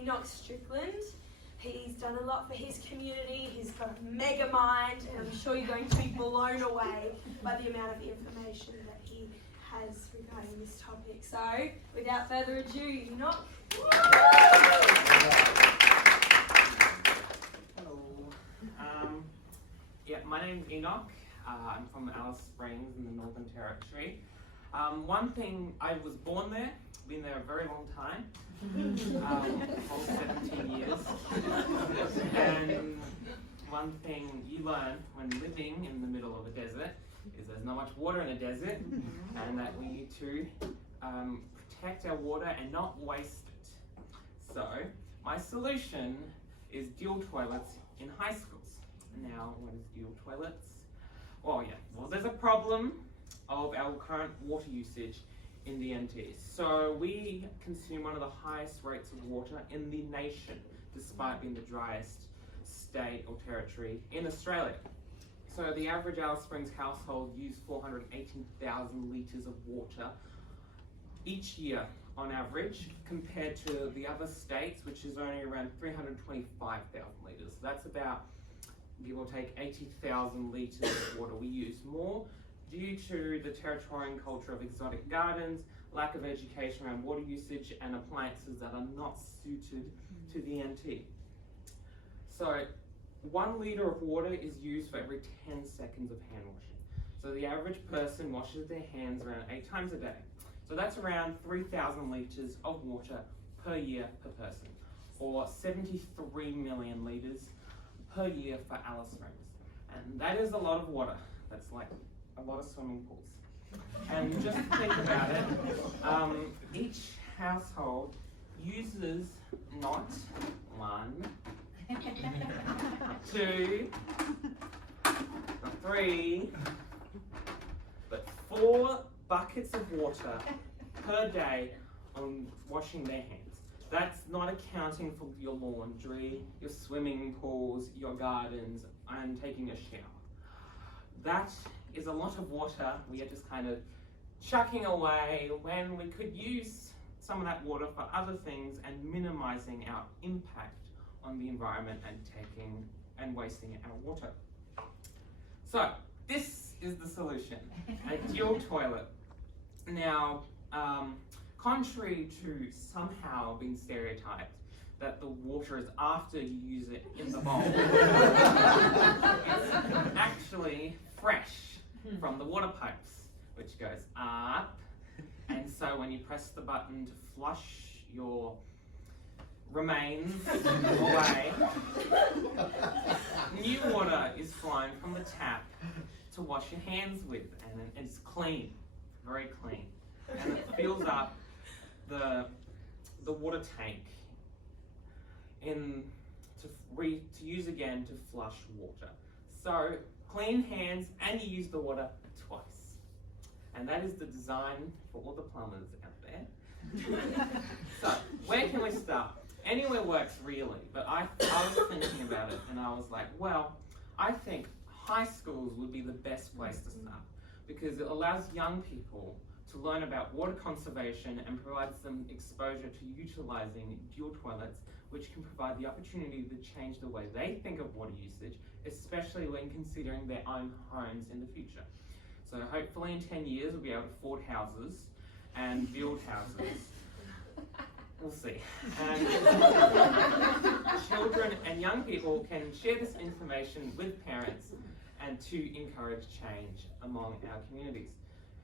Enoch Strickland. He's done a lot for his community. He's got a mega mind, and I'm sure you're going to be blown away by the amount of information that he has regarding this topic. So, without further ado, Enoch. Hello. My name's Enoch. I'm from Alice Springs in the Northern Territory. One thing, I was born there, been there a very long time, almost 17 years. And one thing you learn when living in the middle of a desert is there's not much water in a desert, and that we need to protect our water and not waste it. So, my solution is dual toilets in high schools. Now, what is dual toilets? Well, there's a problem of our current water usage in the NT. So we consume one of the highest rates of water in the nation, despite being the driest state or territory in Australia. So the average Alice Springs household uses 418,000 litres of water each year on average, compared to the other states, which is only around 325,000 litres. So that's about, give or take, 80,000 litres of water we use. More due to the Territorian culture of exotic gardens, lack of education around water usage, and appliances that are not suited to the NT. So 1 litre of water is used for every 10 seconds of hand washing. So the average person washes their hands around 8 times a day. So that's around 3,000 litres of water per year per person, or 73 million litres per year for Alice Springs. And that is a lot of water. That's like a lot of swimming pools. And just think about it, each household uses not 1, 2, 3, but 4 buckets of water per day on washing their hands. That's not accounting for your laundry, your swimming pools, your gardens, and taking a shower. That is a lot of water we are just kind of chucking away when we could use some of that water for other things and minimizing our impact on the environment and taking and wasting our water. So this is the solution, a dual toilet. Now, contrary to somehow being stereotyped that the water is after you use it in the bowl, it's actually fresh from the water pipes, which goes up, and so when you press the button to flush your remains away, new water is flowing from the tap to wash your hands with, and it's clean, very clean, and it fills up the water tank to use again to flush water. So clean hands, and you use the water twice. And that is the design for all the plumbers out there. So where can we start? Anywhere works really, but I was thinking about it and I was like, well, I think high schools would be the best place to start, because it allows young people to learn about water conservation and provides them exposure to utilizing dual toilets, which can provide the opportunity to change the way they think of water usage, especially when considering their own homes in the future. So hopefully in 10 years we'll be able to afford houses and build houses. We'll see. And children and young people can share this information with parents and to encourage change among our communities.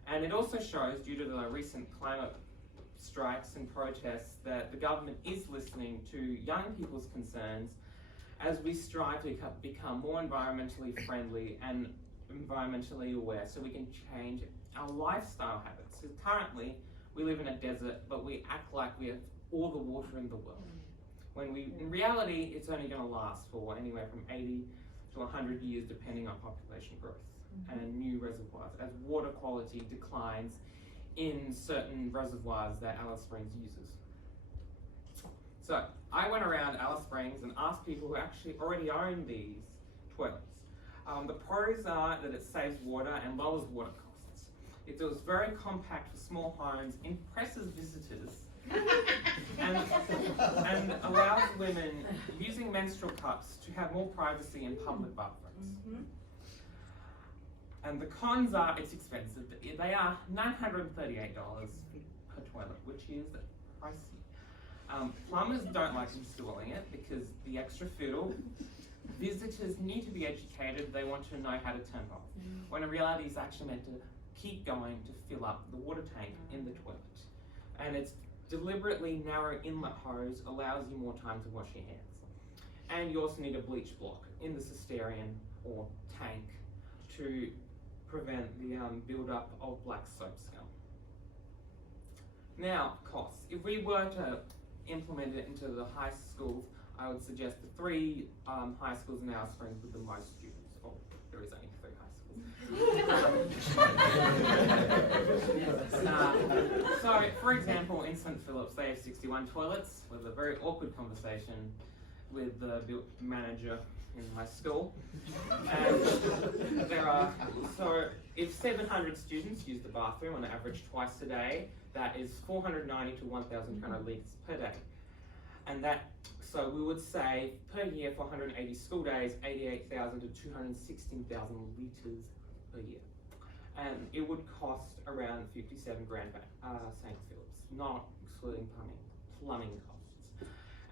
And it also shows, due to the recent climate strikes and protests, that the government is listening to young people's concerns as we strive to become more environmentally friendly and environmentally aware, so we can change our lifestyle habits. So currently, we live in a desert, but we act like we have all the water in the world, when in reality, it's only going to last for anywhere from 80 to 100 years, depending on population growth and new reservoirs, as water quality declines in certain reservoirs that Alice Springs uses. So I went around Alice Springs and asked people who actually already own these toilets. The pros are that it saves water and lowers water costs. It was very compact for small homes, impresses visitors, and allows women using menstrual cups to have more privacy in public bathrooms. And the cons are it's expensive. They are $938 per toilet, which is pricey. Plumbers don't like installing it because the extra fiddle. Visitors need to be educated. They want to know how to turn it off. When in reality, it's actually meant to keep going to fill up the water tank in the toilet. And its deliberately narrow inlet hose allows you more time to wash your hands. And you also need a bleach block in the cistern or tank to prevent the build-up of black soap scum. Now, costs. If we were to implement it into the high schools, I would suggest the 3 high schools in Alice Springs with the most students. Oh, there is only 3 high schools. So, for example, in St. Philip's, they have 61 toilets with a very awkward conversation with the manager in my school. And there are, so if 700 students use the bathroom on average twice a day, that is 490 to 1,200 litres per day. And that, so we would say per year for 180 school days, 88,000 to 216,000 litres per year. And it would cost around 57 grand back, St. Philip's, not excluding plumbing costs.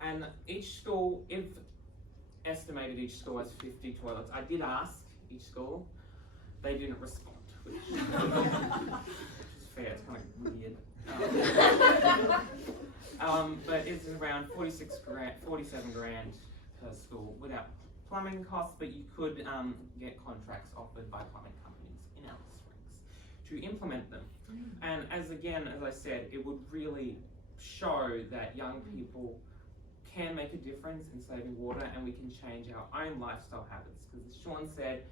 And each school, if estimated each school has 50 toilets, I did ask each school, they didn't respond, which is fair, it's kind of weird. But it's around 47 grand per school without plumbing costs, but you could get contracts offered by plumbing companies in Alice Springs to implement them. And as I said, it would really show that young people can make a difference in saving water, and we can change our own lifestyle habits. Because as Sean said,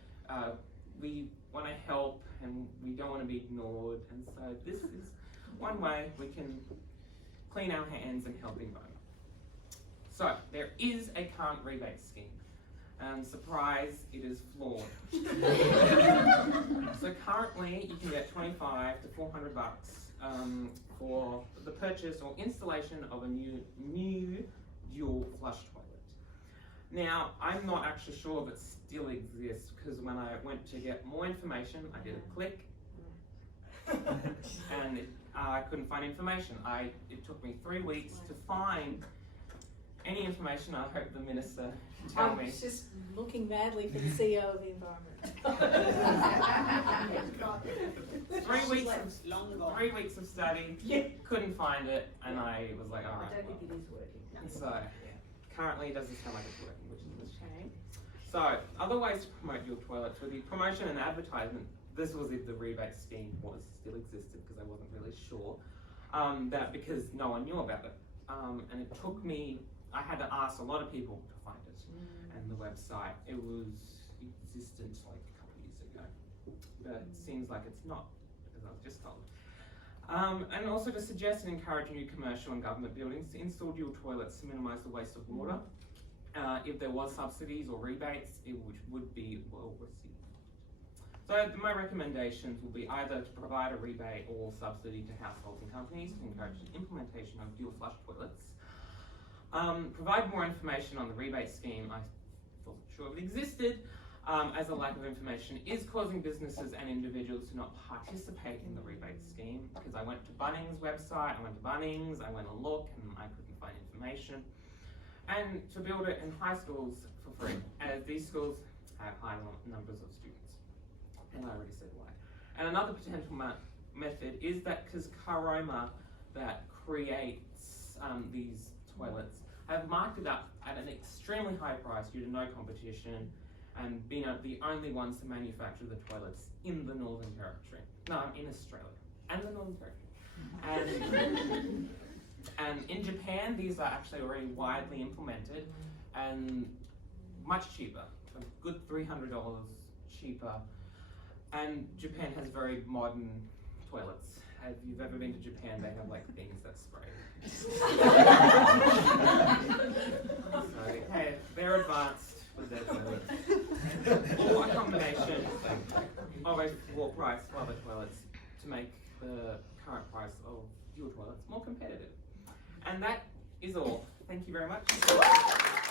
we want to help and we don't want to be ignored, and so this is one way we can clean our hands and help environment. So there is a current rebate scheme, and surprise, it is flawed. So currently you can get 25 to 400 bucks for the purchase or installation of a new dual flush toilet. Now, I'm not actually sure if it still exists, because when I went to get more information, I did a click, and I couldn't find information. It took me 3 weeks to find any information. I hope the minister can tell me. I was just looking madly for the CEO of the environment. 3 weeks of study, couldn't find it, and I was like, all right. I don't think it is working. So, currently it doesn't sound like it's working, which is a shame. So, other ways to promote your toilets with the promotion and advertisement. This was if the rebate scheme still existed, because I wasn't really sure, that because no one knew about it. And it took me, I had to ask a lot of people to find it. And the website, it was existent like a couple of years ago. But it seems like it's not, as I was just told. And also to suggest and encourage new commercial and government buildings to install dual toilets to minimise the waste of water. If there was subsidies or rebates, it would be well received. So my recommendations will be either to provide a rebate or subsidy to households and companies to encourage the implementation of dual flush toilets. Provide more information on the rebate scheme. I wasn't sure if it existed, as a lack of information is causing businesses and individuals to not participate in the rebate scheme, because I went to Bunnings' website, I went and looked, and I couldn't find information. And to build it in high schools for free, as these schools have high numbers of students. And I already said why. And another potential method is that because Caroma, that creates these toilets, have marked it up at an extremely high price due to no competition, and being the only ones to manufacture the toilets in the Northern Territory. No, in Australia and the Northern Territory. And in Japan, these are actually already widely implemented and much cheaper, a good $300 cheaper. And Japan has very modern toilets. If you've ever been to Japan, they have like things that spray. So, hey, they're advanced with their toilets. Or a combination of a floor price for other toilets to make the current price of dual toilets more competitive. all. Thank you very much.